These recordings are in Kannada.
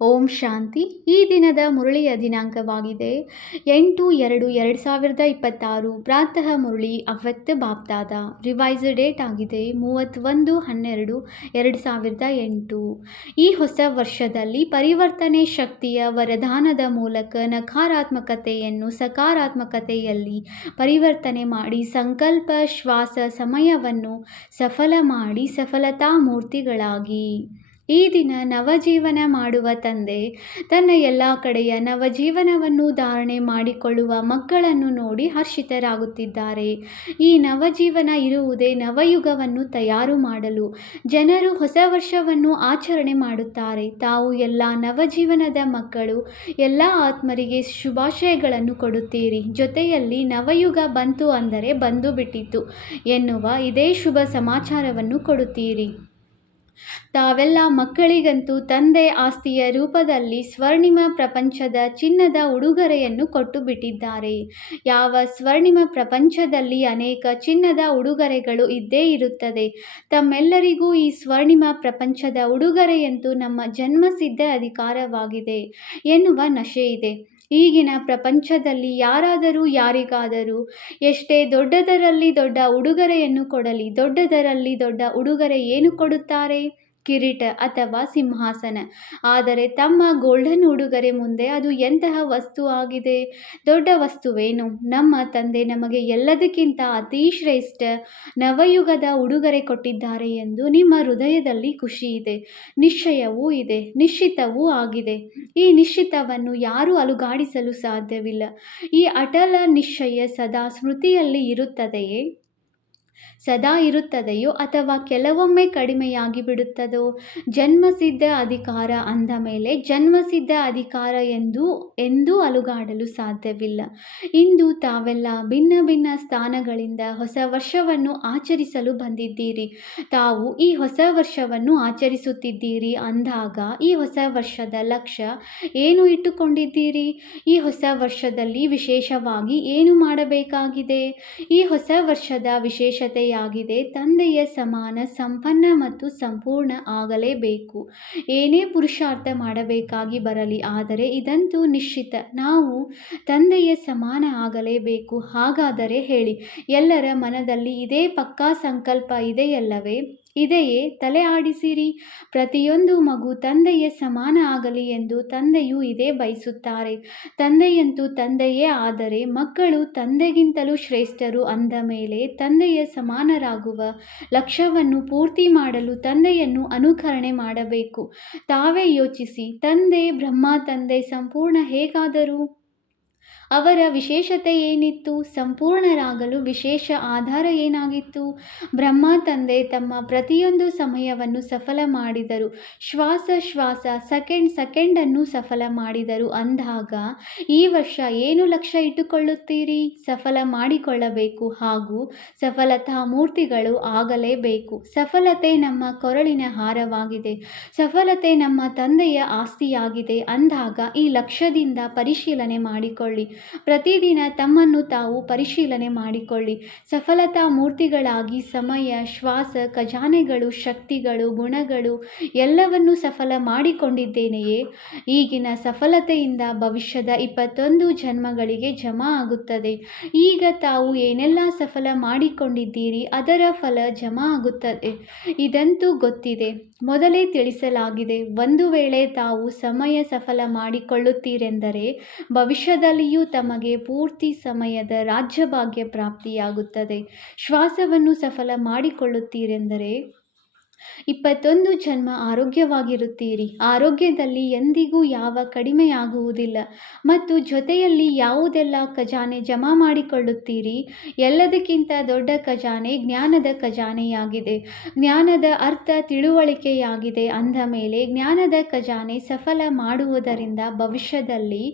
ಓಂ ಶಾಂತಿ. ಈ ದಿನದ ಮುರಳಿಯ ದಿನಾಂಕವಾಗಿದೆ. ಎಂಟು ಎರಡು ಎರಡು ಸಾವಿರದ ಇಪ್ಪತ್ತಾರು ಪ್ರಾತಃ ಮುರಳಿ ಅವ್ಯಕ್ತ ಬಾಪ್ದಾದ ರಿವೈಸ್ ಡೇಟ್ ಆಗಿದೆ ಮೂವತ್ತೊಂದು ಹನ್ನೆರಡು ಎರಡು ಸಾವಿರದ ಎಂಟು. ಈ ಹೊಸ ವರ್ಷದಲ್ಲಿ ಪರಿವರ್ತನೆ ಶಕ್ತಿಯ ವರದಾನದ ಮೂಲಕ ನಕಾರಾತ್ಮಕತೆಯನ್ನು ಸಕಾರಾತ್ಮಕತೆಯಲ್ಲಿ ಪರಿವರ್ತನೆ ಮಾಡಿ ಸಂಕಲ್ಪ, ಶ್ವಾಸ, ಸಮಯವನ್ನು ಸಫಲ ಮಾಡಿ ಸಫಲತಾ ಮೂರ್ತಿಗಳಾಗಿ. ಈ ದಿನ ನವಜೀವನ ಮಾಡುವ ತಂದೆ, ತನ್ನ ಎಲ್ಲ ಕಡೆಯ ನವಜೀವನವನ್ನು ಧಾರಣೆ ಮಾಡಿಕೊಳ್ಳುವ ಮಕ್ಕಳನ್ನು ನೋಡಿ ಹರ್ಷಿತರಾಗುತ್ತಿದ್ದಾರೆ. ಈ ನವಜೀವನ ಇರುವುದೇ ನವಯುಗವನ್ನು ತಯಾರು ಮಾಡಲು, ಜನರು ಹೊಸ ವರ್ಷವನ್ನು ಆಚರಣೆ ಮಾಡುತ್ತಾರೆ. ತಾವು ಎಲ್ಲ ನವಜೀವನದ ಮಕ್ಕಳು, ಎಲ್ಲ ಆತ್ಮರಿಗೆ ಶುಭಾಶಯಗಳನ್ನು ಕೊಡುತ್ತೀರಿ. ಜೊತೆಯಲ್ಲಿ ನವಯುಗ ಬಂತು ಅಂದರೆ ಬಂದು ಬಿಟ್ಟಿತು ಎನ್ನುವ ಇದೇ ಶುಭ ಸಮಾಚಾರವನ್ನು ಕೊಡುತ್ತೀರಿ. ತಾವೆಲ್ಲ ಮಕ್ಕಳಿಗಂತೂ ತಂದೆ ಆಸ್ತಿಯ ರೂಪದಲ್ಲಿ ಸ್ವರ್ಣಿಮ ಪ್ರಪಂಚದ ಚಿನ್ನದ ಉಡುಗೊರೆಯನ್ನು ಕೊಟ್ಟು ಬಿಟ್ಟಿದ್ದಾರೆ ಯಾವ ಸ್ವರ್ಣಿಮ ಪ್ರಪಂಚದಲ್ಲಿ ಅನೇಕ ಚಿನ್ನದ ಉಡುಗೊರೆಗಳು ಇದ್ದೇ ಇರುತ್ತದೆ. ತಮ್ಮೆಲ್ಲರಿಗೂ ಈ ಸ್ವರ್ಣಿಮ ಪ್ರಪಂಚದ ಉಡುಗೊರೆಯಂತೂ ನಮ್ಮ ಜನ್ಮಸಿದ್ಧ ಅಧಿಕಾರವಾಗಿದೆ ಎನ್ನುವ ನಶೆ ಇದೆ ಈಗಿನ ಪ್ರಪಂಚದಲ್ಲಿ ಯಾರಾದರೂ ಯಾರಿಗಾದರೂ ಎಷ್ಟೇ ದೊಡ್ಡದರಲ್ಲಿ ದೊಡ್ಡ ಉಡುಗೊರೆಯನ್ನು ಕೊಡಲಿ ದೊಡ್ಡದರಲ್ಲಿ ದೊಡ್ಡ ಉಡುಗೊರೆ ಏನು ಕೊಡುತ್ತಾರೆ? ಕಿರೀಟ ಅಥವಾ ಸಿಂಹಾಸನ. ಆದರೆ ತಮ್ಮ ಗೋಲ್ಡನ್ ಉಡುಗೊರೆ ಮುಂದೆ ಅದು ಎಂತಹ ವಸ್ತು ಆಗಿದೆ? ದೊಡ್ಡ ವಸ್ತುವೇನು? ನಮ್ಮ ತಂದೆ ನಮಗೆ ಎಲ್ಲದಕ್ಕಿಂತ ಅತಿ ಶ್ರೇಷ್ಠ ನವಯುಗದ ಉಡುಗೊರೆ ಕೊಟ್ಟಿದ್ದಾರೆ ಎಂದು ನಿಮ್ಮ ಹೃದಯದಲ್ಲಿ ಖುಷಿ ಇದೆ. ನಿಶ್ಚಯವೂ ಇದೆ, ನಿಶ್ಚಿತವೂ ಆಗಿದೆ. ಈ ನಿಶ್ಚಿತವನ್ನು ಯಾರೂ ಅಲುಗಾಡಿಸಲು ಸಾಧ್ಯವಿಲ್ಲ. ಈ ಅಟಲ ನಿಶ್ಚಯ ಸದಾ ಸ್ಮೃತಿಯಲ್ಲಿ ಇರುತ್ತದೆಯೇ? ಸದಾ ಇರುತ್ತದೆಯೋ ಅಥವಾ ಕೆಲವೊಮ್ಮೆ ಕಡಿಮೆಯಾಗಿ ಬಿಡುತ್ತದೋ? ಜನ್ಮಸಿದ್ಧ ಅಧಿಕಾರ ಅಂದ ಮೇಲೆ ಜನ್ಮಸಿದ್ಧ ಅಧಿಕಾರ ಎಂದು, ಎಂದೂ ಅಲುಗಾಡಲು ಸಾಧ್ಯವಿಲ್ಲ. ಇಂದು ತಾವೆಲ್ಲ ಭಿನ್ನ ಭಿನ್ನ ಸ್ಥಾನಗಳಿಂದ ಹೊಸ ವರ್ಷವನ್ನು ಆಚರಿಸಲು ಬಂದಿದ್ದೀರಿ. ತಾವು ಈ ಹೊಸ ವರ್ಷವನ್ನು ಆಚರಿಸುತ್ತಿದ್ದೀರಿ ಅಂದಾಗ ಈ ಹೊಸ ವರ್ಷದ ಲಕ್ಷ್ಯ ಏನು ಇಟ್ಟುಕೊಂಡಿದ್ದೀರಿ? ಈ ಹೊಸ ವರ್ಷದಲ್ಲಿ ವಿಶೇಷವಾಗಿ ಏನು ಮಾಡಬೇಕಾಗಿದೆ? ಈ ಹೊಸ ವರ್ಷದ ವಿಶೇಷತೆಯಾಗಿದೆ ತಂದೆಯ ಸಮಾನ, ಸಂಪನ್ನ ಮತ್ತು ಸಂಪೂರ್ಣ ಆಗಲೇಬೇಕು. ಏನೇ ಪುರುಷಾರ್ಥ ಮಾಡಬೇಕಾಗಿ ಬರಲಿ, ಆದರೆ ಇದಂತೂ ನಿಶ್ಚಿತ. ನಾವು ತಂದೆಯ ಸಮಾನ ಆಗಲೇಬೇಕು. ಹಾಗಾದರೆ ಹೇಳಿ, ಎಲ್ಲರ ಮನದಲ್ಲಿ ಇದೇ ಪಕ್ಕಾ ಸಂಕಲ್ಪ ಇದೆಯಲ್ಲವೇ? ಇದೆಯೇ ತಲೆ ಆಡಿಸಿರಿ. ಪ್ರತಿಯೊಂದು ಮಗು ತಂದೆಯ ಸಮಾನ ಆಗಲಿ ಎಂದು ತಂದೆಯು ಇದೇ ಬಯಸುತ್ತಾರೆ. ತಂದೆಯಂತೂ ತಂದೆಯೇ ಆದರೆ ಮಕ್ಕಳು ತಂದೆಗಿಂತಲೂ ಶ್ರೇಷ್ಠರು ಅಂದ ಮೇಲೆ ತಂದೆಯ ಸಮಾನರಾಗುವ ಲಕ್ಷ್ಯವನ್ನು ಪೂರ್ತಿ ಮಾಡಲು ತಂದೆಯನ್ನು ಅನುಕರಣೆ ಮಾಡಬೇಕು. ತಾವೇ ಯೋಚಿಸಿ, ತಂದೆ ಬ್ರಹ್ಮ, ತಂದೆ ಸಂಪೂರ್ಣ ಹೇಗಾದರು? ಅವರ ವಿಶೇಷತೆ ಏನಿತ್ತು? ಸಂಪೂರ್ಣರಾಗಲು ವಿಶೇಷ ಆಧಾರ ಏನಾಗಿತ್ತು? ಬ್ರಹ್ಮ ತಂದೆ ತಮ್ಮ ಪ್ರತಿಯೊಂದು ಸಮಯವನ್ನು ಸಫಲ ಮಾಡಿದರು. ಶ್ವಾಸ ಶ್ವಾಸ, ಸೆಕೆಂಡ್ ಸೆಕೆಂಡನ್ನು ಸಫಲ ಮಾಡಿದರು. ಅಂದಾಗ, ಈ ವರ್ಷ ಏನು ಲಕ್ಷ್ಯ ಇಟ್ಟುಕೊಳ್ಳುತ್ತೀರಿ? ಸಫಲ ಮಾಡಿಕೊಳ್ಳಬೇಕು ಹಾಗೂ ಸಫಲತಾ ಮೂರ್ತಿಗಳು ಆಗಲೇಬೇಕು. ಸಫಲತೆ ನಮ್ಮ ಕೊರಳಿನ ಹಾರವಾಗಿದೆ. ಸಫಲತೆ ನಮ್ಮ ತಂದೆಯ ಆಸ್ತಿಯಾಗಿದೆ. ಅಂದಾಗ, ಈ ಲಕ್ಷ್ಯದಿಂದ ಪರಿಶೀಲನೆ ಮಾಡಿಕೊಳ್ಳಿ. ಪ್ರತಿದಿನ ತಮ್ಮನ್ನು ತಾವು ಪರಿಶೀಲನೆ ಮಾಡಿಕೊಳ್ಳಿ. ಸಫಲತಾ ಮೂರ್ತಿಗಳಾಗಿ ಸಮಯ, ಶ್ವಾಸ, ಖಜಾನೆಗಳು, ಶಕ್ತಿಗಳು, ಗುಣಗಳು ಎಲ್ಲವನ್ನೂ ಸಫಲ ಮಾಡಿಕೊಂಡಿದ್ದೇನೆಯೇ? ಈಗಿನ ಸಫಲತೆಯಿಂದ ಭವಿಷ್ಯದ ಇಪ್ಪತ್ತೊಂದು ಜನ್ಮಗಳಿಗೆ ಜಮಾ ಆಗುತ್ತದೆ. ಈಗ ತಾವು ಏನೆಲ್ಲ ಸಫಲ ಮಾಡಿಕೊಂಡಿದ್ದೀರಿ, ಅದರ ಫಲ ಜಮಾ ಆಗುತ್ತದೆ. ಇದಂತೂ ಗೊತ್ತಿದೆ. ಮೊದಲೇ ತಿಳಿಸಲಾಗಿದೆ. ಒಂದು ವೇಳೆ ತಾವು ಸಮಯ ಸಫಲ ಮಾಡಿಕೊಳ್ಳುತ್ತೀರೆಂದರೆ ಭವಿಷ್ಯದಲ್ಲಿಯೂ ತಮಗೆ ಪೂರ್ತಿ ಸಮಯದ ರಾಜ್ಯಭಾಗ್ಯ ಪ್ರಾಪ್ತಿಯಾಗುತ್ತದೆ. ಶ್ವಾಸವನ್ನು ಸಫಲ ಮಾಡಿಕೊಳ್ಳುತ್ತೀರೆಂದರೆ ಇಪ್ಪತ್ತೊಂದು ಜನ್ಮ ಆರೋಗ್ಯವಾಗಿರುತ್ತೀರಿ. ಆರೋಗ್ಯದಲ್ಲಿ ಎಂದಿಗೂ ಯಾವ ಕಡಿಮೆಯಾಗುವುದಿಲ್ಲ. ಮತ್ತು ಜೊತೆಯಲ್ಲಿ ಯಾವುದೆಲ್ಲ ಖಜಾನೆ ಜಮಾ ಮಾಡಿಕೊಳ್ಳುತ್ತೀರಿ? ಎಲ್ಲದಕ್ಕಿಂತ ದೊಡ್ಡ ಖಜಾನೆ ಜ್ಞಾನದ ಖಜಾನೆಯಾಗಿದೆ. ಜ್ಞಾನದ ಅರ್ಥ ತಿಳುವಳಿಕೆಯಾಗಿದೆ. ಅಂದ ಮೇಲೆ ಜ್ಞಾನದ ಖಜಾನೆ ಸಫಲ ಮಾಡುವುದರಿಂದ ಭವಿಷ್ಯದಲ್ಲಿ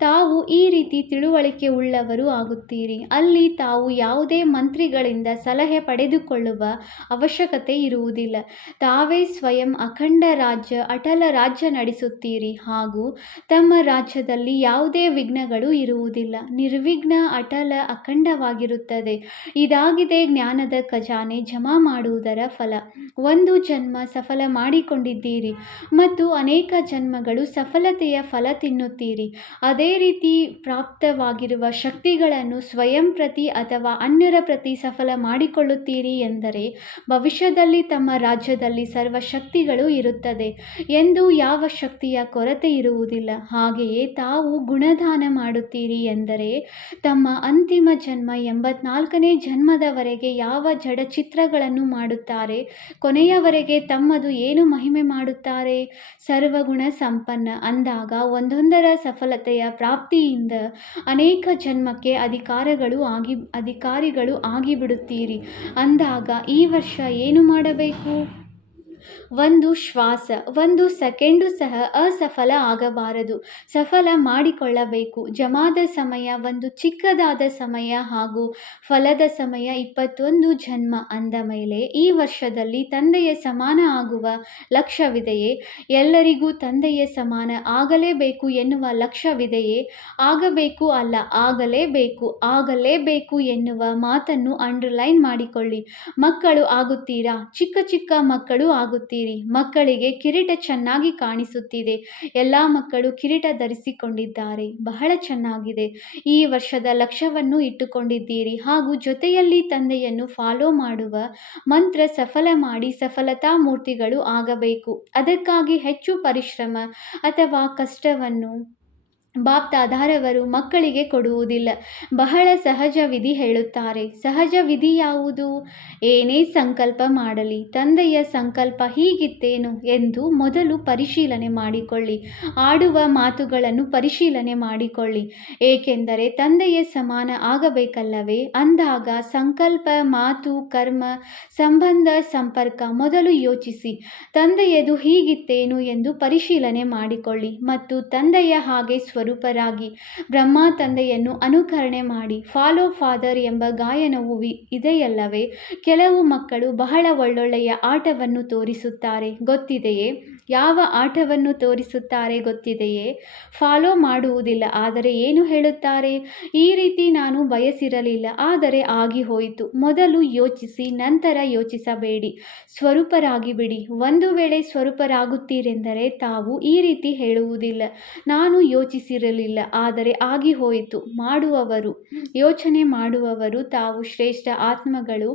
ತಾವು ಈ ರೀತಿ ತಿಳುವಳಿಕೆ ಉಳ್ಳವರು ಆಗುತ್ತೀರಿ. ಅಲ್ಲಿ ತಾವು ಯಾವುದೇ ಮಂತ್ರಿಗಳಿಂದ ಸಲಹೆ ಪಡೆದುಕೊಳ್ಳುವ ಅವಶ್ಯಕತೆ ಇರುವುದಿಲ್ಲ. ತಾವೇ ಸ್ವಯಂ ಅಖಂಡ ರಾಜ್ಯ, ಅಟಲ ರಾಜ್ಯ ನಡೆಸುತ್ತೀರಿ. ಹಾಗೂ ತಮ್ಮ ರಾಜ್ಯದಲ್ಲಿ ಯಾವುದೇ ವಿಘ್ನಗಳು ಇರುವುದಿಲ್ಲ. ನಿರ್ವಿಘ್ನ ಅಟಲ ಅಖಂಡವಾಗಿರುತ್ತದೆ. ಇದಾಗಿದೆ ಜ್ಞಾನದ ಖಜಾನೆ ಜಮಾ ಮಾಡುವುದರ ಫಲ. ಒಂದು ಜನ್ಮ ಸಫಲ ಮಾಡಿಕೊಂಡಿದ್ದೀರಿ. ಮತ್ತು ಅನೇಕ ಜನ್ಮಗಳು ಸಫಲತೆಯ ಫಲ ತಿನ್ನುತ್ತೀರಿ. ಅದೇ ರೀತಿ ಪ್ರಾಪ್ತವಾಗಿರುವ ಶಕ್ತಿಗಳನ್ನು ಸ್ವಯಂ ಪ್ರತಿ ಅಥವಾ ಅನ್ಯರ ಪ್ರತಿ ಸಫಲ ಮಾಡಿಕೊಳ್ಳುತ್ತೀರಿ ಎಂದರೆ, ಭವಿಷ್ಯದಲ್ಲಿ ತಮ್ಮ ರಾಜ್ಯದಲ್ಲಿ ಸರ್ವ ಶಕ್ತಿಗಳು ಇರುತ್ತದೆ ಎಂದು ಯಾವ ಶಕ್ತಿಯ ಕೊರತೆ ಇರುವುದಿಲ್ಲ. ಹಾಗೆಯೇ ತಾವು ಗುಣದಾನ ಮಾಡುತ್ತೀರಿ ಎಂದರೆ ತಮ್ಮ ಅಂತಿಮ ಜನ್ಮ ಎಂಬತ್ನಾಲ್ಕನೇ ಜನ್ಮದವರೆಗೆ ಯಾವ ಜಡ ಚಿತ್ರಗಳನ್ನು ಮಾಡುತ್ತಾರೆ? ಕೊನೆಯವರೆಗೆ ತಮ್ಮದು ಏನು ಮಹಿಮೆ ಮಾಡುತ್ತಾರೆ? ಸರ್ವಗುಣ ಸಂಪನ್ನ ಅಂದಾಗ ಒಂದೊಂದರ ಸಫಲತೆಯ ಪ್ರಾಪ್ತಿಯಿಂದ ಅನೇಕ ಜನ್ಮಕ್ಕೆ ಅಧಿಕಾರಗಳು ಆಗಿ, ಅಧಿಕಾರಿಗಳು ಆಗಿಬಿಡುತ್ತೀರಿ. ಅಂದಾಗ ಈ ವರ್ಷ ಏನು ಮಾಡಬೇಕು? ಒಂದು ಶ್ವಾಸ, ಒಂದು ಸೆಕೆಂಡು ಸಹ ಅಸಫಲ ಆಗಬಾರದು. ಸಫಲ ಮಾಡಿಕೊಳ್ಳಬೇಕು. ಜಮಾದ ಸಮಯ ಒಂದು ಚಿಕ್ಕದಾದ ಸಮಯ ಹಾಗೂ ಫಲದ ಸಮಯ ಇಪ್ಪತ್ತೊಂದು ಜನ್ಮ ಅಂದ ಮೇಲೆ ಈ ವರ್ಷದಲ್ಲಿ ತಂದೆಯ ಸಮಾನ ಆಗುವ ಲಕ್ಷ್ಯವಿದೆಯೇ ಎಲ್ಲರಿಗೂ ತಂದೆಯ ಸಮಾನ ಆಗಲೇಬೇಕು ಎನ್ನುವ ಲಕ್ಷ್ಯವಿದೆಯೇ ಆಗಬೇಕು ಅಲ್ಲ, ಆಗಲೇಬೇಕು ಆಗಲೇಬೇಕು ಎನ್ನುವ ಮಾತನ್ನು ಅಂಡರ್ಲೈನ್ ಮಾಡಿಕೊಳ್ಳಿ. ಮಕ್ಕಳು ಆಗುತ್ತೀರಾ? ಚಿಕ್ಕ ಚಿಕ್ಕ ಮಕ್ಕಳು ಆಗುತ್ತೀರಿ? ಮಕ್ಕಳಿಗೆ ಕಿರೀಟ ಚೆನ್ನಾಗಿ ಕಾಣಿಸುತ್ತಿದೆ. ಎಲ್ಲ ಮಕ್ಕಳು ಕಿರೀಟ ಧರಿಸಿಕೊಂಡಿದ್ದಾರೆ. ಬಹಳ ಚೆನ್ನಾಗಿದೆ. ಈ ವರ್ಷದ ಲಕ್ಷ್ಯವನ್ನು ಇಟ್ಟುಕೊಂಡಿದ್ದೀರಿ. ಹಾಗೂ ಜೊತೆಯಲ್ಲಿ ತಂದೆಯನ್ನು ಫಾಲೋ ಮಾಡುವ ಮಂತ್ರ ಸಫಲ ಮಾಡಿ ಸಫಲತಾ ಮೂರ್ತಿಗಳು ಆಗಬೇಕು. ಅದಕ್ಕಾಗಿ ಹೆಚ್ಚು ಪರಿಶ್ರಮ ಅಥವಾ ಕಷ್ಟವನ್ನು ಬಾಪ್ದಾದಾರವರು ಮಕ್ಕಳಿಗೆ ಕೊಡುವುದಿಲ್ಲ. ಬಹಳ ಸಹಜ ವಿಧಿ ಹೇಳುತ್ತಾರೆ. ಸಹಜ ವಿಧಿ ಯಾವುದು? ಏನೇ ಸಂಕಲ್ಪ ಮಾಡಲಿ. ತಂದೆಯ ಸಂಕಲ್ಪ ಹೀಗಿತ್ತೇನು ಎಂದು ಮೊದಲು ಪರಿಶೀಲನೆ ಮಾಡಿಕೊಳ್ಳಿ. ಆಡುವ ಮಾತುಗಳನ್ನು ಪರಿಶೀಲನೆ ಮಾಡಿಕೊಳ್ಳಿ. ಏಕೆಂದರೆ ತಂದೆಯ ಸಮಾನ ಆಗಬೇಕಲ್ಲವೇ? ಅಂದಾಗ ಸಂಕಲ್ಪ, ಮಾತು, ಕರ್ಮ, ಸಂಬಂಧ, ಸಂಪರ್ಕ ಮೊದಲು ಯೋಚಿಸಿ. ತಂದೆಯದು ಹೀಗಿತ್ತೇನು ಎಂದು ಪರಿಶೀಲನೆ ಮಾಡಿಕೊಳ್ಳಿ ಮತ್ತು ತಂದೆಯ ಹಾಗೆ ಸ್ವರೂಪರಾಗಿ ಬ್ರಹ್ಮ ತಂದೆಯನ್ನು ಅನುಕರಣೆ ಮಾಡಿ ಫಾಲೋ ಫಾದರ್ ಎಂಬ ಗಾಯನವು ಇದೆಯಲ್ಲವೇ? ಕೆಲವು ಮಕ್ಕಳು ಬಹಳ ಒಳ್ಳೊಳ್ಳೆಯ ಆಟವನ್ನು ತೋರಿಸುತ್ತಾರೆ. ಗೊತ್ತಿದೆಯೇ? ಯಾವ ಆಟವನ್ನು ತೋರಿಸುತ್ತಾರೆ ಗೊತ್ತಿದೆಯೇ? ಫಾಲೋ ಮಾಡುವುದಿಲ್ಲ, ಆದರೆ ಏನು ಹೇಳುತ್ತಾರೆ? ಈ ರೀತಿ ನಾನು ಬಯಸಿರಲಿಲ್ಲ, ಆದರೆ ಆಗಿ ಹೋಯಿತು ಮೊದಲು ಯೋಚಿಸಿ, ನಂತರ ಯೋಚಿಸಬೇಡಿ. ಸ್ವರೂಪರಾಗಿ ಬಿಡಿ ಒಂದು ವೇಳೆ ಸ್ವರೂಪರಾಗುತ್ತೀರೆಂದರೆ ತಾವು ಈ ರೀತಿ ಹೇಳುವುದಿಲ್ಲ. ನಾನು ಯೋಚಿಸಿರಲಿಲ್ಲ, ಆದರೆ ಆಗಿ ಹೋಯಿತು ಮಾಡುವವರು, ಯೋಚನೆ ಮಾಡುವವರು ತಾವು ಶ್ರೇಷ್ಠ ಆತ್ಮಗಳು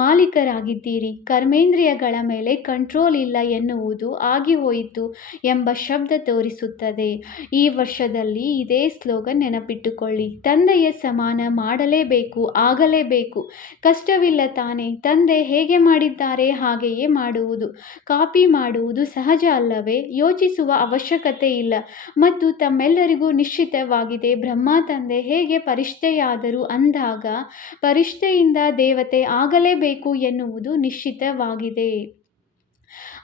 ಮಾಲೀಕರಾಗಿದ್ದೀರಿ. ಕರ್ಮೇಂದ್ರಿಯಗಳ ಮೇಲೆ ಕಂಟ್ರೋಲ್ ಇಲ್ಲ ಎನ್ನುವುದು ಆಗಿ ಹೋಯಿತು ಎಂಬ ಶಬ್ದ ತೋರಿಸುತ್ತದೆ. ಈ ವರ್ಷದಲ್ಲಿ ಇದೇ ಸ್ಲೋಗನ್ ನೆನಪಿಟ್ಟುಕೊಳ್ಳಿ. ತಂದೆಯ ಸಮಾನ ಮಾಡಲೇಬೇಕು, ಆಗಲೇಬೇಕು. ಕಷ್ಟವಿಲ್ಲ ತಾನೇ, ತಂದೆ ಹೇಗೆ ಮಾಡಿದ್ದಾರೆ ಹಾಗೆಯೇ ಮಾಡುವುದು. ಕಾಪಿ ಮಾಡುವುದು ಸಹಜ ಅಲ್ಲವೇ? ಯೋಚಿಸುವ ಅವಶ್ಯಕತೆ ಇಲ್ಲ. ಮತ್ತು ತಮ್ಮೆಲ್ಲರಿಗೂ ನಿಶ್ಚಿತವಾಗಿದೆ, ಬ್ರಹ್ಮ ತಂದೆ ಹೇಗೆ ಪರಿಷ್ಠೆಯಾದರೂ ಅಂದಾಗ ಪರಿಷ್ಠೆಯಿಂದ ದೇವತೆ ಆಗಲೇಬೇಕು ಎನ್ನುವುದು ನಿಶ್ಚಿತವಾಗಿದೆ.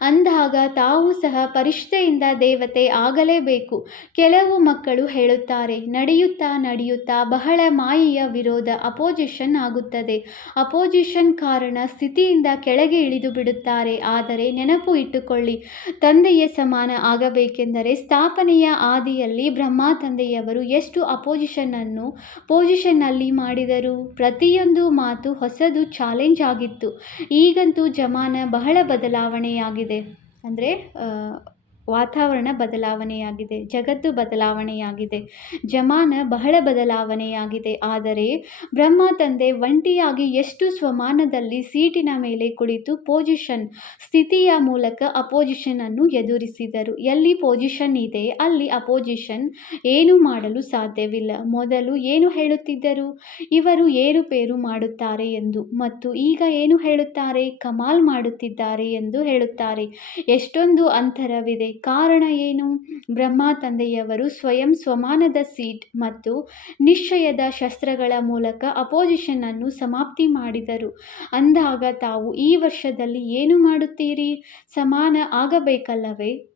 ಅಂದಾಗ ತಾವು ಸಹ ಪರಿಷ್ಠೆಯಿಂದ ದೇವತೆ ಆಗಲೇಬೇಕು. ಕೆಲವು ಮಕ್ಕಳು ಹೇಳುತ್ತಾರೆ, ನಡೆಯುತ್ತಾ ನಡೆಯುತ್ತಾ, ಬಹಳ ಮಾಯೆಯ ವಿರೋಧ, ಅಪೋಸಿಷನ್ ಆಗುತ್ತದೆ. ಅಪೋಸಿಷನ್ ಕಾರಣ ಸ್ಥಿತಿಯಿಂದ ಕೆಳಗೆ ಇಳಿದು ಬಿಡುತ್ತಾರೆ, ಆದರೆ ನೆನಪು ಇಟ್ಟುಕೊಳ್ಳಿ, ತಂದೆಯ ಸಮಾನ ಆಗಬೇಕೆಂದರೆ ಸ್ಥಾಪನೆಯ ಆದಿಯಲ್ಲಿ ಬ್ರಹ್ಮ ತಂದೆಯವರು ಎಷ್ಟು ಅಪೋಸಿಷನ್ನನ್ನು ಪೊಸಿಷನ್ನಲ್ಲಿ ಮಾಡಿದರು? ಪ್ರತಿಯೊಂದು ಮಾತು ಹೊಸದು ಚಾಲೆಂಜ್ ಆಗಿತ್ತು. ಈಗಂತೂ ಜಮಾನ ಬಹಳ ಬದಲಾವಣೆಯಾಗಿದೆ ಅಂದರೆ ವಾತಾವರಣ ಬದಲಾವಣೆಯಾಗಿದೆ, ಜಗತ್ತು ಬದಲಾವಣೆಯಾಗಿದೆ, ಜಮಾನ ಬಹಳ ಬದಲಾವಣೆಯಾಗಿದೆ. ಆದರೆ ಬ್ರಹ್ಮ ತಂದೆ ಒಂಟಿಯಾಗಿ ಎಷ್ಟು ಸ್ವಮಾನದಲ್ಲಿ ಸೀಟಿನ ಮೇಲೆ ಕುಳಿತು ಪೊಸಿಷನ್ ಸ್ಥಿತಿಯ ಮೂಲಕ ಅಪೋಸಿಷನನ್ನು ಎದುರಿಸಿದರು. ಎಲ್ಲಿ ಪೊಸಿಷನ್ ಇದೆ, ಅಲ್ಲಿ ಅಪೋಸಿಷನ್ ಏನು ಮಾಡಲು ಸಾಧ್ಯವಿಲ್ಲ. ಮೊದಲು ಏನು ಹೇಳುತ್ತಿದ್ದರು? ಇವರು ಏರುಪೇರು ಮಾಡುತ್ತಾರೆ ಎಂದು. ಮತ್ತು ಈಗ ಏನು ಹೇಳುತ್ತಾರೆ? ಕಮಾಲ್ ಮಾಡುತ್ತಿದ್ದಾರೆ ಎಂದು ಹೇಳುತ್ತಾರೆ. ಎಷ್ಟೊಂದು ಅಂತರವಿದೆ. ಕಾರಣ ಏನು? ಬ್ರಹ್ಮ ತಂದೆಯವರು ಸ್ವಯಂ ಸ್ವಮಾನದ ಸೀಟ್ ಮತ್ತು ನಿಶ್ಚಯದ ಶಸ್ತ್ರಗಳ ಮೂಲಕ ಅಪೋಸಿಷನನ್ನು ಸಮಾಪ್ತಿ ಮಾಡಿದರು. ಅಂದಾಗ ತಾವು ಈ ವರ್ಷದಲ್ಲಿ ಏನು ಮಾಡುತ್ತೀರಿ? ಸಮಾನ ಆಗಬೇಕಲ್ಲವೇ?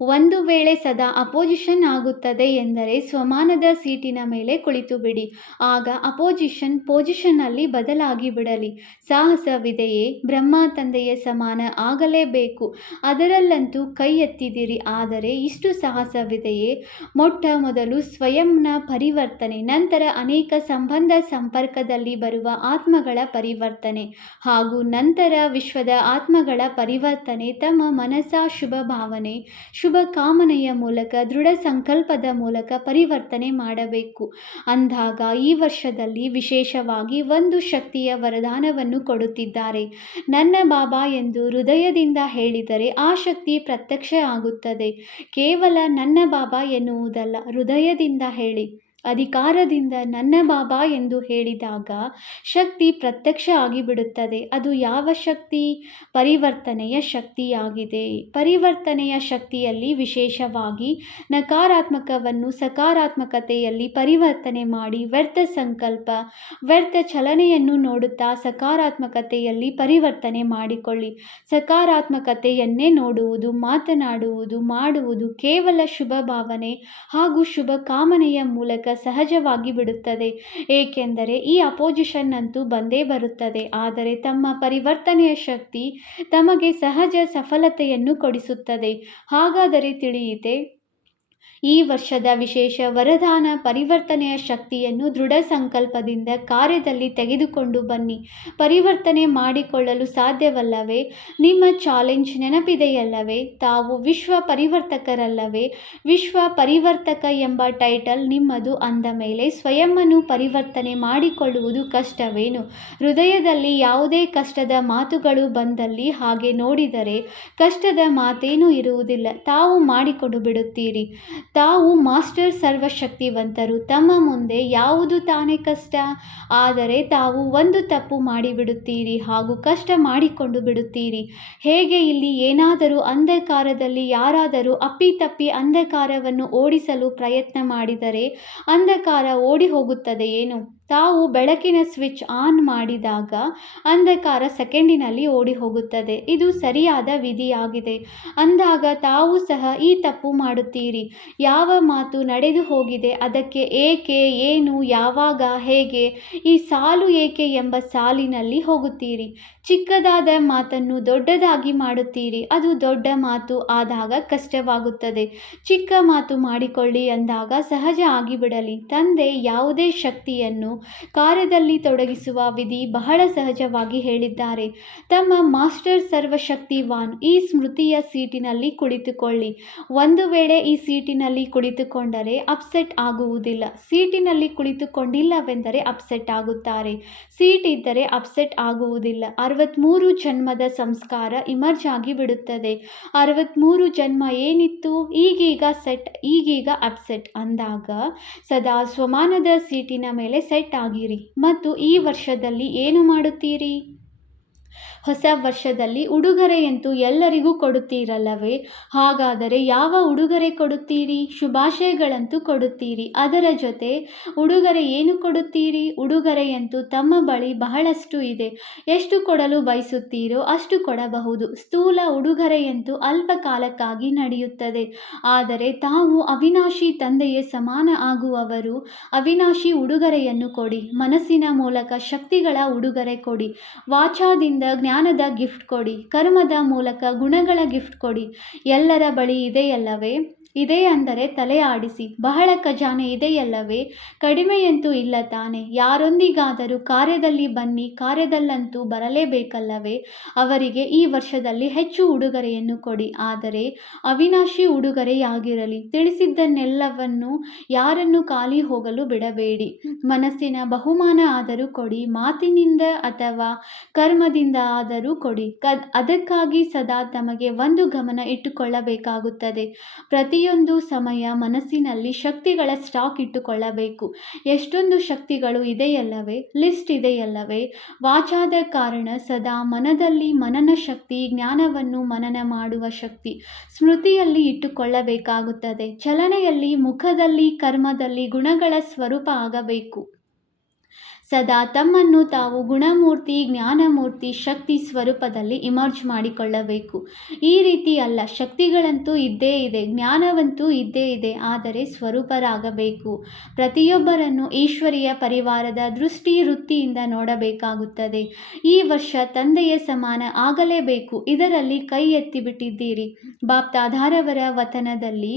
ಒಂದು ವೇಳೆ ಸದಾ ಅಪೋಸಿಷನ್ ಆಗುತ್ತದೆ ಎಂದರೆ ಸ್ವಮಾನದ ಸೀಟಿನ ಮೇಲೆ ಕುಳಿತು ಬಿಡಿ. ಆಗ ಅಪೋಸಿಷನ್ ಪೊಸಿಷನ್ನಲ್ಲಿ ಬದಲಾಗಿ ಬಿಡಲಿ. ಸಾಹಸವಿದೆಯೇ? ಬ್ರಹ್ಮ ತಂದೆಯ ಸಮಾನ ಆಗಲೇಬೇಕು. ಅದರಲ್ಲಂತೂ ಕೈ ಎತ್ತಿದಿರಿ ಆದರೆ ಇಷ್ಟು ಸಾಹಸವಿದೆಯೇ? ಮೊಟ್ಟ ಮೊದಲು ಸ್ವಯಂನ ಪರಿವರ್ತನೆ, ನಂತರ ಅನೇಕ ಸಂಬಂಧ ಸಂಪರ್ಕದಲ್ಲಿ ಬರುವ ಆತ್ಮಗಳ ಪರಿವರ್ತನೆ ಹಾಗೂ ನಂತರ ವಿಶ್ವದ ಆತ್ಮಗಳ ಪರಿವರ್ತನೆ, ತಮ್ಮ ಮನಸ್ಸ ಶುಭ ಭಾವನೆ ಶುಭ ಕಾಮನೆಯ ಮೂಲಕ, ದೃಢ ಸಂಕಲ್ಪದ ಮೂಲಕ ಪರಿವರ್ತನೆ ಮಾಡಬೇಕು. ಅಂದಾಗ ಈ ವರ್ಷದಲ್ಲಿ ವಿಶೇಷವಾಗಿ ಒಂದು ಶಕ್ತಿಯ ವರದಾನವನ್ನು ಕೊಡುತ್ತಿದ್ದಾರೆ. ನನ್ನ ಬಾಬಾ ಎಂದು ಹೃದಯದಿಂದ ಹೇಳಿದರೆ ಆ ಶಕ್ತಿ ಪ್ರತ್ಯಕ್ಷ ಆಗುತ್ತದೆ. ಕೇವಲ ನನ್ನ ಬಾಬಾ ಎನ್ನುವುದಲ್ಲ, ಹೃದಯದಿಂದ ಹೇಳಿ. ಅಧಿಕಾರದಿಂದ ನನ್ನ ಬಾಬಾ ಎಂದು ಹೇಳಿದಾಗ ಶಕ್ತಿ ಪ್ರತ್ಯಕ್ಷ ಆಗಿಬಿಡುತ್ತದೆ. ಅದು ಯಾವ ಶಕ್ತಿ? ಪರಿವರ್ತನೆಯ ಶಕ್ತಿಯಾಗಿದೆ. ಪರಿವರ್ತನೆಯ ಶಕ್ತಿಯಲ್ಲಿ ವಿಶೇಷವಾಗಿ ನಕಾರಾತ್ಮಕವನ್ನು ಸಕಾರಾತ್ಮಕತೆಯಲ್ಲಿ ಪರಿವರ್ತನೆ ಮಾಡಿ ವ್ಯರ್ಥ ಸಂಕಲ್ಪ, ವ್ಯರ್ಥ ಚಲನೆಯನ್ನು ನೋಡುತ್ತಾ ಸಕಾರಾತ್ಮಕತೆಯಲ್ಲಿ ಪರಿವರ್ತನೆ ಮಾಡಿಕೊಳ್ಳಿ. ಸಕಾರಾತ್ಮಕತೆಯನ್ನೇ ನೋಡುವುದು, ಮಾತನಾಡುವುದು, ಮಾಡುವುದು ಕೇವಲ ಶುಭ ಭಾವನೆ ಹಾಗೂ ಶುಭ ಕಾಮನೆಯ ಮೂಲಕ ಸಹಜವಾಗಿ ಬಿಡುತ್ತದೆ. ಏಕೆಂದರೆ ಈ ಅಪೋಸಿಷನ್ ಅಂತೂ ಬಂದೇ ಬರುತ್ತದೆ. ಆದರೆ ತಮ್ಮ ಪರಿವರ್ತನೆಯ ಶಕ್ತಿ ತಮಗೆ ಸಹಜ ಸಫಲತೆಯನ್ನು ಕೊಡಿಸುತ್ತದೆ. ಹಾಗಾದರೆ ತಿಳಿಯಿತೆ ಈ ವರ್ಷದ ವಿಶೇಷ ವರದಾನ ಪರಿವರ್ತನೆಯ ಶಕ್ತಿಯನ್ನು ದೃಢ ಸಂಕಲ್ಪದಿಂದ ಕಾರ್ಯದಲ್ಲಿ ತೆಗೆದುಕೊಂಡು ಬನ್ನಿ. ಪರಿವರ್ತನೆ ಮಾಡಿಕೊಳ್ಳಲು ಸಾಧ್ಯವಲ್ಲವೇ? ನಿಮ್ಮ ಚಾಲೆಂಜ್ ನೆನಪಿದೆಯಲ್ಲವೇ? ತಾವು ವಿಶ್ವ ಪರಿವರ್ತಕರಲ್ಲವೇ? ವಿಶ್ವ ಪರಿವರ್ತಕ ಎಂಬ ಟೈಟಲ್ ನಿಮ್ಮದು ಅಂದ ಮೇಲೆ ಸ್ವಯಂವನ್ನು ಪರಿವರ್ತನೆ ಮಾಡಿಕೊಳ್ಳುವುದು ಕಷ್ಟವೇನು? ಹೃದಯದಲ್ಲಿ ಯಾವುದೇ ಕಷ್ಟದ ಮಾತುಗಳು ಬಂದಲ್ಲಿ ಹಾಗೆ ನೋಡಿದರೆ ಕಷ್ಟದ ಮಾತೇನೂ ಇರುವುದಿಲ್ಲ. ತಾವು ಮಾಡಿಕೊಂಡು ಬಿಡುತ್ತೀರಿ. ತಾವು ಮಾಸ್ಟರ್ ಸರ್ವಶಕ್ತಿವಂತರು, ತಮ್ಮ ಮುಂದೆ ಯಾವುದು ತಾನೇ ಕಷ್ಟ? ಆದರೆ ತಾವು ಒಂದು ತಪ್ಪು ಮಾಡಿಬಿಡುತ್ತೀರಿ ಹಾಗೂ ಕಷ್ಟ ಮಾಡಿಕೊಂಡು ಬಿಡುತ್ತೀರಿ. ಹೇಗೆ ಇಲ್ಲಿ ಏನಾದರೂ ಅಂಧಕಾರದಲ್ಲಿ ಯಾರಾದರೂ ಅಪ್ಪಿತಪ್ಪಿ ಅಂಧಕಾರವನ್ನು ಓಡಿಸಲು ಪ್ರಯತ್ನ ಮಾಡಿದರೆ ಅಂಧಕಾರ ಓಡಿ ಹೋಗುತ್ತದೆ ಏನು ತಾವು ಬೆಳಕಿನ ಸ್ವಿಚ್ ಆನ್ ಮಾಡಿದಾಗ ಅಂಧಕಾರ ಸೆಕೆಂಡಿನಲ್ಲಿ ಓಡಿ ಹೋಗುತ್ತದೆ ಇದು ಸರಿಯಾದ ವಿಧಿಯಾಗಿದೆ. ಅಂದಾಗ ತಾವು ಸಹ ಈ ತಪ್ಪು ಮಾಡುತ್ತೀರಿ. ಯಾವ ಮಾತು ನಡೆದು ಹೋಗಿದೆ ಅದಕ್ಕೆ ಏಕೆ, ಏನು, ಯಾವಾಗ, ಹೇಗೆ, ಈ ಸಾಲು ಏಕೆ ಎಂಬ ಸಾಲಿನಲ್ಲಿ ಹೋಗುತ್ತೀರಿ. ಚಿಕ್ಕದಾದ ಮಾತನ್ನು ದೊಡ್ಡದಾಗಿ ಮಾಡುತ್ತೀರಿ. ಅದು ದೊಡ್ಡ ಮಾತು ಆದಾಗ ಕಷ್ಟವಾಗುತ್ತದೆ. ಚಿಕ್ಕ ಮಾತು ಮಾಡಿಕೊಳ್ಳಿ ಅಂದಾಗ ಸಹಜ ಆಗಿಬಿಡಲಿ. ತಂದೆ ಯಾವುದೇ ಶಕ್ತಿಯನ್ನು ಕಾರ್ಯದಲ್ಲಿ ತೊಡಗಿಸುವ ವಿಧಿ ಬಹಳ ಸಹಜವಾಗಿ ಹೇಳಿದ್ದಾರೆ. ತಮ್ಮ ಮಾಸ್ಟರ್ ಸರ್ವಶಕ್ತಿವಾನ್ ಈ ಸ್ಮೃತಿಯ ಸೀಟಿನಲ್ಲಿ ಕುಳಿತುಕೊಳ್ಳಿ. ಒಂದು ವೇಳೆ ಈ ಸೀಟಿನಲ್ಲಿ ಕುಳಿತುಕೊಂಡರೆ ಅಪ್ಸೆಟ್ ಆಗುವುದಿಲ್ಲ. ಸೀಟಿನಲ್ಲಿ ಕುಳಿತುಕೊಂಡಿಲ್ಲವೆಂದರೆ ಅಪ್ಸೆಟ್ ಆಗುತ್ತಾರೆ. ಸೀಟ್ ಇದ್ದರೆ ಅಪ್ಸೆಟ್ ಆಗುವುದಿಲ್ಲ. ಅರವತ್ತ್ಮೂರು ಜನ್ಮದ ಸಂಸ್ಕಾರ ಇಮರ್ಜ್ ಆಗಿ ಬಿಡುತ್ತದೆ ಅರವತ್ತ್ಮೂರು ಜನ್ಮ ಏನಿತ್ತು? ಈಗೀಗ ಸೆಟ್, ಈಗೀಗ ಅಪ್ಸೆಟ್ ಅಂದಾಗ ಸದಾ ಸ್ವಮಾನದ ಸೀಟಿನ ಮೇಲೆ ಸೆಟ್ ಆಗಿರಿ ಮತ್ತು ಈ ವರ್ಷದಲ್ಲಿ ಏನು ಮಾಡುತ್ತೀರಿ? ಹೊಸ ವರ್ಷದಲ್ಲಿ ಉಡುಗೊರೆಯಂತೂ ಎಲ್ಲರಿಗೂ ಕೊಡುತ್ತೀರಲ್ಲವೇ? ಹಾಗಾದರೆ ಯಾವ ಉಡುಗೊರೆ ಕೊಡುತ್ತೀರಿ? ಶುಭಾಶಯಗಳಂತೂ ಕೊಡುತ್ತೀರಿ. ಅದರ ಜೊತೆ ಉಡುಗೊರೆ ಏನು ಕೊಡುತ್ತೀರಿ? ಉಡುಗೊರೆಯಂತೂ ತಮ್ಮ ಬಳಿ ಬಹಳಷ್ಟು ಇದೆ. ಎಷ್ಟು ಕೊಡಲು ಬಯಸುತ್ತೀರೋ ಅಷ್ಟು ಕೊಡಬಹುದು. ಸ್ಥೂಲ ಉಡುಗೊರೆಯಂತೂ ಅಲ್ಪ ಕಾಲಕ್ಕಾಗಿ ನಡೆಯುತ್ತದೆ. ಆದರೆ ತಾವು ಅವಿನಾಶಿ ತಂದೆಯೇ ಸಮಾನ ಆಗುವವರು, ಅವಿನಾಶಿ ಉಡುಗೊರೆಯನ್ನು ಕೊಡಿ. ಮನಸ್ಸಿನ ಮೂಲಕ ಶಕ್ತಿಗಳ ಉಡುಗೊರೆ ಕೊಡಿ. ವಾಚಾದಿಂದ ಜ್ಞಾನದ ಗಿಫ್ಟ್ ಕೊಡಿ ಕರ್ಮದ ಮೂಲಕ ಗುಣಗಳ ಗಿಫ್ಟ್ ಕೊಡಿ. ಎಲ್ಲರ ಬಳಿ ಇದೆಯಲ್ಲವೇ ಇದೆ ಅಂದರೆ ತಲೆ ಆಡಿಸಿ ಬಹಳ ಖಜಾನೆ ಇದೆಯಲ್ಲವೇ? ಕಡಿಮೆಯಂತೂ ಇಲ್ಲ ತಾನೆ. ಯಾರೊಂದಿಗಾದರೂ ಕಾರ್ಯದಲ್ಲಿ ಬನ್ನಿ. ಕಾರ್ಯದಲ್ಲಂತೂ ಬರಲೇಬೇಕಲ್ಲವೇ? ಅವರಿಗೆ ಈ ವರ್ಷದಲ್ಲಿ ಹೆಚ್ಚು ಉಡುಗೊರೆಯನ್ನು ಕೊಡಿ. ಆದರೆ ಅವಿನಾಶಿ ಉಡುಗೊರೆಯಾಗಿರಲಿ. ತಿಳಿಸಿದ್ದನ್ನೆಲ್ಲವನ್ನು ಯಾರನ್ನು ಖಾಲಿ ಹೋಗಲು ಬಿಡಬೇಡಿ. ಮನಸ್ಸಿನ ಬಹುಮಾನ ಆದರೂ ಕೊಡಿ. ಮಾತಿನಿಂದ ಅಥವಾ ಕರ್ಮದಿಂದ ಆದರೂ ಕೊಡಿ. ಕ ಅದಕ್ಕಾಗಿ ಸದಾ ತಮಗೆ ಒಂದು ಗಮನ ಇಟ್ಟುಕೊಳ್ಳಬೇಕಾಗುತ್ತದೆ. ಪ್ರತಿ ಪ್ರತಿಯೊಂದು ಸಮಯ ಮನಸ್ಸಿನಲ್ಲಿ ಶಕ್ತಿಗಳ ಸ್ಟಾಕ್ ಇಟ್ಟುಕೊಳ್ಳಬೇಕು. ಎಷ್ಟೊಂದು ಶಕ್ತಿಗಳು ಇದೆಯಲ್ಲವೇ? ಲಿಸ್ಟ್ ಇದೆಯಲ್ಲವೇ? ವಾಚಾದ ಕಾರಣ ಸದಾ ಮನದಲ್ಲಿ ಮನನ ಶಕ್ತಿ, ಜ್ಞಾನವನ್ನು ಮನನ ಮಾಡುವ ಶಕ್ತಿ ಸ್ಮೃತಿಯಲ್ಲಿ ಇಟ್ಟುಕೊಳ್ಳಬೇಕಾಗುತ್ತದೆ. ಚಲನೆಯಲ್ಲಿ, ಮುಖದಲ್ಲಿ, ಕರ್ಮದಲ್ಲಿ ಗುಣಗಳ ಸ್ವರೂಪ ಆಗಬೇಕು. ಸದಾ ತಮ್ಮನ್ನು ತಾವು ಗುಣಮೂರ್ತಿ, ಜ್ಞಾನಮೂರ್ತಿ, ಶಕ್ತಿ ಸ್ವರೂಪದಲ್ಲಿ ಇಮರ್ಜ್ ಮಾಡಿಕೊಳ್ಳಬೇಕು. ಈ ರೀತಿ ಅಲ್ಲ, ಶಕ್ತಿಗಳಂತೂ ಇದ್ದೇ ಇದೆ, ಜ್ಞಾನವಂತೂ ಇದ್ದೇ ಇದೆ, ಆದರೆ ಸ್ವರೂಪರಾಗಬೇಕು. ಪ್ರತಿಯೊಬ್ಬರನ್ನು ಈಶ್ವರಿಯ ಪರಿವಾರದ ದೃಷ್ಟಿ ವೃತ್ತಿಯಿಂದ ನೋಡಬೇಕಾಗುತ್ತದೆ. ಈ ವರ್ಷ ತಂದೆಯ ಸಮಾನ ಆಗಲೇಬೇಕು, ಇದರಲ್ಲಿ ಕೈ ಎತ್ತಿಬಿಟ್ಟಿದ್ದೀರಿ. ಬಾಪ್ತಾಧಾರವರ ವತನದಲ್ಲಿ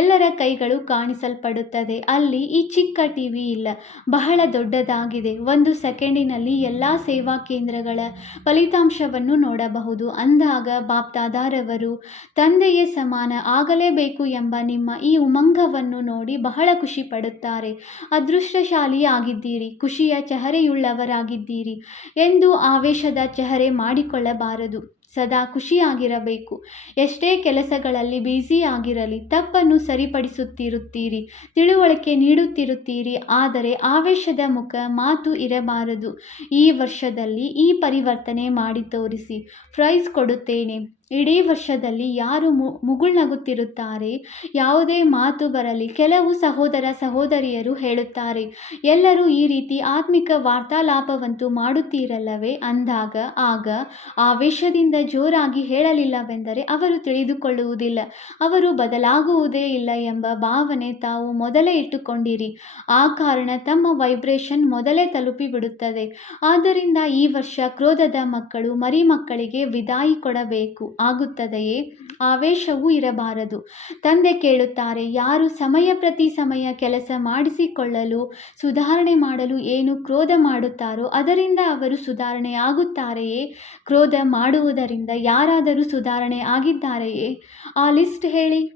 ಎಲ್ಲರ ಕೈಗಳು ಕಾಣಿಸಲ್ಪಡುತ್ತದೆ, ಅಲ್ಲಿ ಈ ಚಿಕ್ಕ ಟಿವಿ ಇಲ್ಲ, ಬಹಳ ದೊಡ್ಡದಾಗಿದೆ. ಒಂದು ಸೆಕೆಂಡಿನಲ್ಲಿ ಎಲ್ಲ ಸೇವಾ ಕೇಂದ್ರಗಳ ಫಲಿತಾಂಶವನ್ನು ನೋಡಬಹುದು. ಅಂದಾಗ ಬಾಪ್ತಾದಾರವರು, ತಂದೆಯ ಸಮಾನ ಆಗಲೇಬೇಕು ಎಂಬ ನಿಮ್ಮ ಈ ಉಮಂಗವನ್ನು ನೋಡಿ ಬಹಳ ಖುಷಿ ಪಡುತ್ತಾರೆ. ಅದೃಷ್ಟಶಾಲಿ ಆಗಿದ್ದೀರಿ, ಖುಷಿಯ ಚಹರೆಯುಳ್ಳವರಾಗಿದ್ದೀರಿ ಎಂದು ಆವೇಶದ ಚಹರೆ ಮಾಡಿಕೊಳ್ಳಬಾರದು. ಸದಾ ಖುಷಿಯಾಗಿರಬೇಕು ಎಷ್ಟೇ ಕೆಲಸಗಳಲ್ಲಿ ಬ್ಯುಸಿಯಾಗಿರಲಿ ತಪ್ಪನ್ನು ಸರಿಪಡಿಸುತ್ತಿರುತ್ತೀರಿ, ತಿಳುವಳಿಕೆ ನೀಡುತ್ತಿರುತ್ತೀರಿ, ಆದರೆ ಆವೇಶದ ಮುಖ ಮಾತು ಇರಬಾರದು. ಈ ವರ್ಷದಲ್ಲಿ ಈ ಪರಿವರ್ತನೆ ಮಾಡಿ ತೋರಿಸಿ. ಪ್ರೈಸ್ ಕೊಡುತ್ತೇನೆ. ಇಡೀ ವರ್ಷದಲ್ಲಿ ಯಾರು ಮುಗುಳ್ನಗುತ್ತಿರುತ್ತಾರೆ? ಯಾವುದೇ ಮಾತು ಬರಲಿ, ಕೆಲವು ಸಹೋದರ ಸಹೋದರಿಯರು ಹೇಳುತ್ತಾರೆ, ಎಲ್ಲರೂ ಈ ರೀತಿ ಆತ್ಮಿಕ ವಾರ್ತಾಲಾಪವಂತೂ ಮಾಡುತ್ತೀರಲ್ಲವೇ? ಅಂದಾಗ, ಆಗ ಆವೇಶದಿಂದ ಜೋರಾಗಿ ಹೇಳಲಿಲ್ಲವೆಂದರೆ ಅವರು ತಿಳಿದುಕೊಳ್ಳುವುದಿಲ್ಲ, ಅವರು ಬದಲಾಗುವುದೇ ಇಲ್ಲ ಎಂಬ ಭಾವನೆ ತಾವು ಮೊದಲೇ ಇಟ್ಟುಕೊಂಡಿರಿ. ಆ ಕಾರಣ ತಮ್ಮ ವೈಬ್ರೇಷನ್ ಮೊದಲೇ ತಲುಪಿಬಿಡುತ್ತದೆ. ಆದ್ದರಿಂದ ಈ ವರ್ಷ ಕ್ರೋಧದ ಮಕ್ಕಳು ಮರಿ ಮಕ್ಕಳಿಗೆ ವಿದಾಯಿ ಕೊಡಬೇಕು. ಆಗುತ್ತದೆಯೇ? ಆವೇಶವೂ ಇರಬಾರದು. ತಂದೆ ಕೇಳುತ್ತಾರೆ, ಯಾರು ಸಮಯ ಪ್ರತಿ ಸಮಯ ಕೆಲಸ ಮಾಡಿಸಿಕೊಳ್ಳಲು, ಸುಧಾರಣೆ ಮಾಡಲು ಏನು ಕ್ರೋಧ ಮಾಡುತ್ತಾರೋ ಅದರಿಂದ ಅವರು ಸುಧಾರಣೆ ಆಗುತ್ತಾರೆಯೇ? ಕ್ರೋಧ ಮಾಡುವುದರಿಂದ ಯಾರಾದರೂ ಸುಧಾರಣೆ ಆಗಿದ್ದಾರೆಯೇ? ಆ ಲಿಸ್ಟ್ ಹೇಳಿ.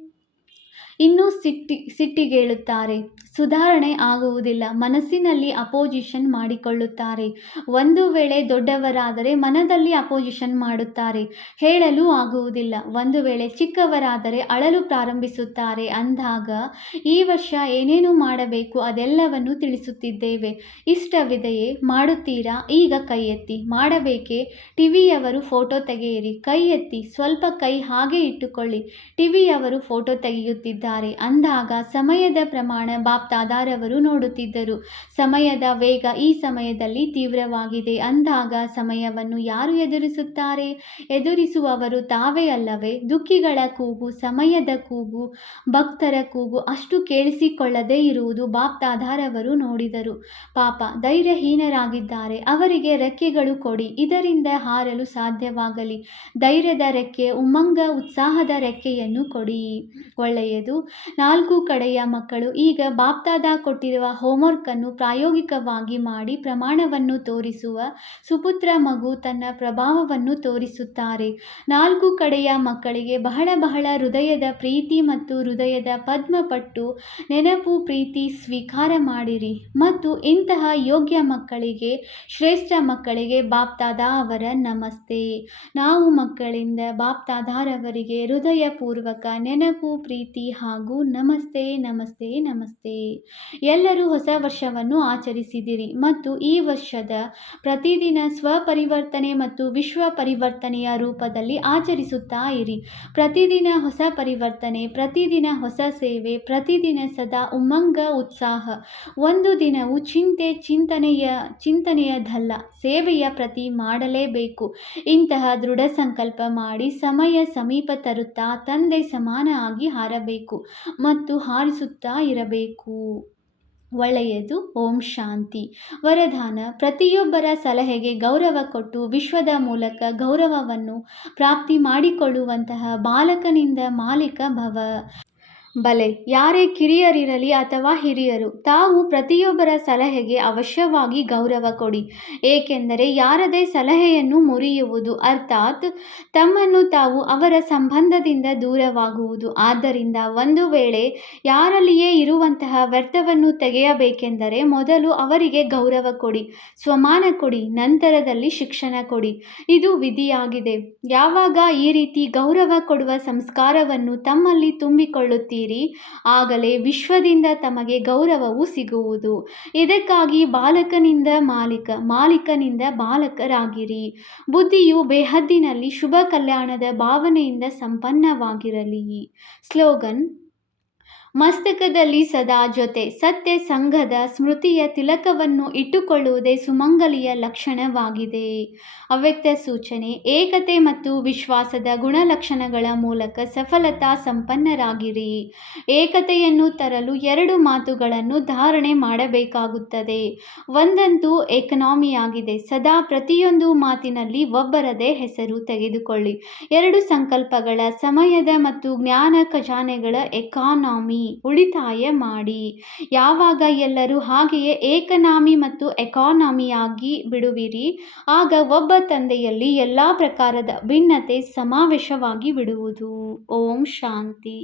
ಇನ್ನೂ ಸಿಟ್ಟಿ, ಸಿಟ್ಟಿಗೇಳುತ್ತಾರೆ. ಸುಧಾರಣೆ ಆಗುವುದಿಲ್ಲ. ಮನಸ್ಸಿನಲ್ಲಿ ಅಪೋಜಿಷನ್ ಮಾಡಿಕೊಳ್ಳುತ್ತಾರೆ. ಒಂದು ವೇಳೆ ದೊಡ್ಡವರಾದರೆ ಮನದಲ್ಲಿ ಅಪೋಜಿಷನ್ ಮಾಡುತ್ತಾರೆ. ಹೇಳಲು ಆಗುವುದಿಲ್ಲ. ಒಂದು ವೇಳೆ ಚಿಕ್ಕವರಾದರೆ ಅಳಲು ಪ್ರಾರಂಭಿಸುತ್ತಾರೆ. ಅಂದಾಗ ಈ ವರ್ಷ ಏನೇನು ಮಾಡಬೇಕು ಅದೆಲ್ಲವನ್ನು ತಿಳಿಸುತ್ತಿದ್ದೇವೆ. ಇಷ್ಟವಿದೆಯೇ? ಮಾಡುತ್ತೀರಾ? ಈಗ ಕೈ ಎತ್ತಿ. ಮಾಡಬೇಕೇ? ಟಿವಿಯವರು ಫೋಟೋ ತೆಗೆಯಿರಿ. ಕೈ ಎತ್ತಿ. ಸ್ವಲ್ಪ ಕೈ ಹಾಗೆ ಇಟ್ಟುಕೊಳ್ಳಿ. ಟಿವಿಯವರು ಫೋಟೋ ತೆಗೆಯುತ್ತಿದ್ದಾರೆ. ಅಂದಾಗ ಸಮಯದ ಪ್ರಮಾಣ ಬಾಪ್ತಾದಾರವರು ನೋಡುತ್ತಿದ್ದರು. ಸಮಯದ ವೇಗ ಈ ಸಮಯದಲ್ಲಿ ತೀವ್ರವಾಗಿದೆ. ಅಂದಾಗ ಸಮಯವನ್ನು ಯಾರು ಎದುರಿಸುತ್ತಾರೆ? ಎದುರಿಸುವವರು ತಾವೇ ಅಲ್ಲವೇ? ದುಃಖಿಗಳ ಕೂಗು, ಸಮಯದ ಕೂಗು, ಭಕ್ತರ ಕೂಗು ಅಷ್ಟು ಕೇಳಿಸಿಕೊಳ್ಳದೇ ಇರುವುದು ಬಾಪ್ತಾದಾರವರು ನೋಡಿದರು. ಪಾಪ, ಧೈರ್ಯಹೀನರಾಗಿದ್ದಾರೆ. ಅವರಿಗೆ ರೆಕ್ಕೆಗಳು ಕೊಡಿ. ಇದರಿಂದ ಹಾರಲು ಸಾಧ್ಯವಾಗಲಿ. ಧೈರ್ಯದ ರೆಕ್ಕೆ ಉಮ್ಮಂಗ ಉತ್ಸಾಹದ ರೆಕ್ಕೆಯನ್ನು ಕೊಡಿ. ಒಳ್ಳೆಯದು. ನಾಲ್ಕು ಕಡೆಯ ಮಕ್ಕಳು ಈಗ ಬಾಪ್ತಾದ ಕೊಟ್ಟಿರುವ ಹೋಮ್ವರ್ಕನ್ನು ಪ್ರಾಯೋಗಿಕವಾಗಿ ಮಾಡಿ ಪ್ರಮಾಣವನ್ನು ತೋರಿಸುವ ಸುಪುತ್ರ ಮಗು ತನ್ನ ಪ್ರಭಾವವನ್ನು ತೋರಿಸುತ್ತಾರೆ. ನಾಲ್ಕು ಕಡೆಯ ಮಕ್ಕಳಿಗೆ ಬಹಳ ಬಹಳ ಹೃದಯದ ಪ್ರೀತಿ ಮತ್ತು ಹೃದಯದ ಪದ್ಮಪಟ್ಟು ನೆನಪು ಪ್ರೀತಿ ಸ್ವೀಕಾರ ಮಾಡಿರಿ ಮತ್ತು ಇಂತಹ ಯೋಗ್ಯ ಮಕ್ಕಳಿಗೆ, ಶ್ರೇಷ್ಠ ಮಕ್ಕಳಿಗೆ ಬಾಪ್ತಾದ ಅವರ ನಮಸ್ತೆ. ನಾವು ಮಕ್ಕಳಿಂದ ಬಾಪ್ತಾದಾರವರಿಗೆ ಹೃದಯಪೂರ್ವಕ ನೆನಪು, ಪ್ರೀತಿ ಹಾಗೂ ನಮಸ್ತೆ ನಮಸ್ತೆ ನಮಸ್ತೆ. ಎಲ್ಲರೂ ಹೊಸ ವರ್ಷವನ್ನು ಆಚರಿಸಿದಿರಿ ಮತ್ತು ಈ ವರ್ಷದ ಪ್ರತಿದಿನ ಸ್ವಪರಿವರ್ತನೆ ಮತ್ತು ವಿಶ್ವ ಪರಿವರ್ತನೆಯ ರೂಪದಲ್ಲಿ ಆಚರಿಸುತ್ತಾ ಇರಿ. ಪ್ರತಿದಿನ ಹೊಸ ಪರಿವರ್ತನೆ, ಪ್ರತಿದಿನ ಹೊಸ ಸೇವೆ, ಪ್ರತಿದಿನ ಸದಾ ಉಮ್ಮಂಗ ಉತ್ಸಾಹ. ಒಂದು ದಿನವು ಚಿಂತೆ ಚಿಂತನೆಯ, ಚಿಂತನೆಯದಲ್ಲ, ಸೇವೆಯ ಪ್ರತಿ ಮಾಡಲೇಬೇಕು. ಇಂತಹ ದೃಢ ಸಂಕಲ್ಪ ಮಾಡಿ ಸಮಯ ಸಮೀಪ ತರುತ್ತಾ ತಂದೆ ಸಮಾನ ಆಗಿ ಹಾರಬೇಕು ಮತ್ತು ಹಾರಿಸುತ್ತಾ ಇರಬೇಕು. ಒಳ್ಳೆಯದು. ಓಂ ಶಾಂತಿ. ವರದಾನ. ಪ್ರತಿಯೊಬ್ಬರ ಸಲಹೆಗೆ ಗೌರವ ಕೊಟ್ಟು ವಿಶ್ವದ ಮೂಲಕ ಗೌರವವನ್ನು ಪ್ರಾಪ್ತಿ ಮಾಡಿಕೊಳ್ಳುವಂತಹ ಬಾಲಕನಿಂದ ಮಾಲೀಕ ಭವ. ಬಲೆ, ಯಾರೇ ಕಿರಿಯರಿರಲಿ ಅಥವಾ ಹಿರಿಯರು, ತಾವು ಪ್ರತಿಯೊಬ್ಬರ ಸಲಹೆಗೆ ಅವಶ್ಯವಾಗಿ ಗೌರವ ಕೊಡಿ. ಏಕೆಂದರೆ ಯಾರದೇ ಸಲಹೆಯನ್ನು ಮುರಿಯುವುದು ಅರ್ಥಾತ್ ತಮ್ಮನ್ನು ತಾವು ಅವರ ಸಂಬಂಧದಿಂದ ದೂರವಾಗುವುದು. ಆದ್ದರಿಂದ ಒಂದು ವೇಳೆ ಯಾರಲ್ಲಿಯೇ ಇರುವಂತಹ ವ್ಯರ್ಥವನ್ನು ತೆಗೆಯಬೇಕೆಂದರೆ ಮೊದಲು ಅವರಿಗೆ ಗೌರವ ಕೊಡಿ ಸ್ವಮಾನ ಕೊಡಿ, ನಂತರದಲ್ಲಿ ಶಿಕ್ಷಣ ಕೊಡಿ. ಇದು ವಿಧಿಯಾಗಿದೆ. ಯಾವಾಗ ಈ ರೀತಿ ಗೌರವ ಕೊಡುವ ಸಂಸ್ಕಾರವನ್ನು ತಮ್ಮಲ್ಲಿ ತುಂಬಿಕೊಳ್ಳುತ್ತೀರಿ? ಆಗಲೇ ವಿಶ್ವದಿಂದ ತಮಗೆ ಗೌರವವು ಸಿಗುವುದು. ಇದಕ್ಕಾಗಿ ಬಾಲಕನಿಂದ ಮಾಲೀಕ, ಮಾಲೀಕನಿಂದ ಬಾಲಕರಾಗಿರಿ. ಬುದ್ಧಿಯು ಬೇಹದ್ದಿನಲ್ಲಿ ಶುಭ ಕಲ್ಯಾಣದ ಭಾವನೆಯಿಂದ ಸಂಪನ್ನವಾಗಿರಲಿ. ಸ್ಲೋಗನ್ ಮಸ್ತಕದಲ್ಲಿ ಸದಾ ಜೊತೆ ಸತ್ಯ ಸಂಘದ ಸ್ಮೃತಿಯ ತಿಲಕವನ್ನು ಇಟ್ಟುಕೊಳ್ಳುವುದೇ ಸುಮಂಗಲಿಯ ಲಕ್ಷಣವಾಗಿದೆ. ಅವ್ಯಕ್ತ ಸೂಚನೆ, ಏಕತೆ ಮತ್ತು ವಿಶ್ವಾಸದ ಗುಣಲಕ್ಷಣಗಳ ಮೂಲಕ ಸಫಲತಾ ಸಂಪನ್ನರಾಗಿರಿ. ಏಕತೆಯನ್ನು ತರಲು ಎರಡು ಮಾತುಗಳನ್ನು ಧಾರಣೆ ಮಾಡಬೇಕಾಗುತ್ತದೆ. ಒಂದಂತೂ ಎಕನಾಮಿಯಾಗಿದೆ ಸದಾ ಪ್ರತಿಯೊಂದು ಮಾತಿನಲ್ಲಿ ಒಬ್ಬರದೇ ಹೆಸರು ತೆಗೆದುಕೊಳ್ಳಿ. ಎರಡು ಸಂಕಲ್ಪಗಳ, ಸಮಯದ ಮತ್ತು ಜ್ಞಾನ ಖಜಾನೆಗಳ ಎಕಾನಮಿ ಉಳಿತಾಯ ಮಾಡಿ. ಯಾವಾಗ ಎಲ್ಲರೂ ಹಾಗೆಯೇ ಏಕನಾಮಿ ಮತ್ತು ಎಕಾನಮಿಯಾಗಿ ಬಿಡುವಿರಿ, ಆಗ ಒಬ್ಬ ತಂದೆಯಲ್ಲಿ ಎಲ್ಲ ಪ್ರಕಾರದ ಭಿನ್ನತೆ ಸಮಾವೇಶವಾಗಿ ಬಿಡುವುದು. ಓಂ ಶಾಂತಿ.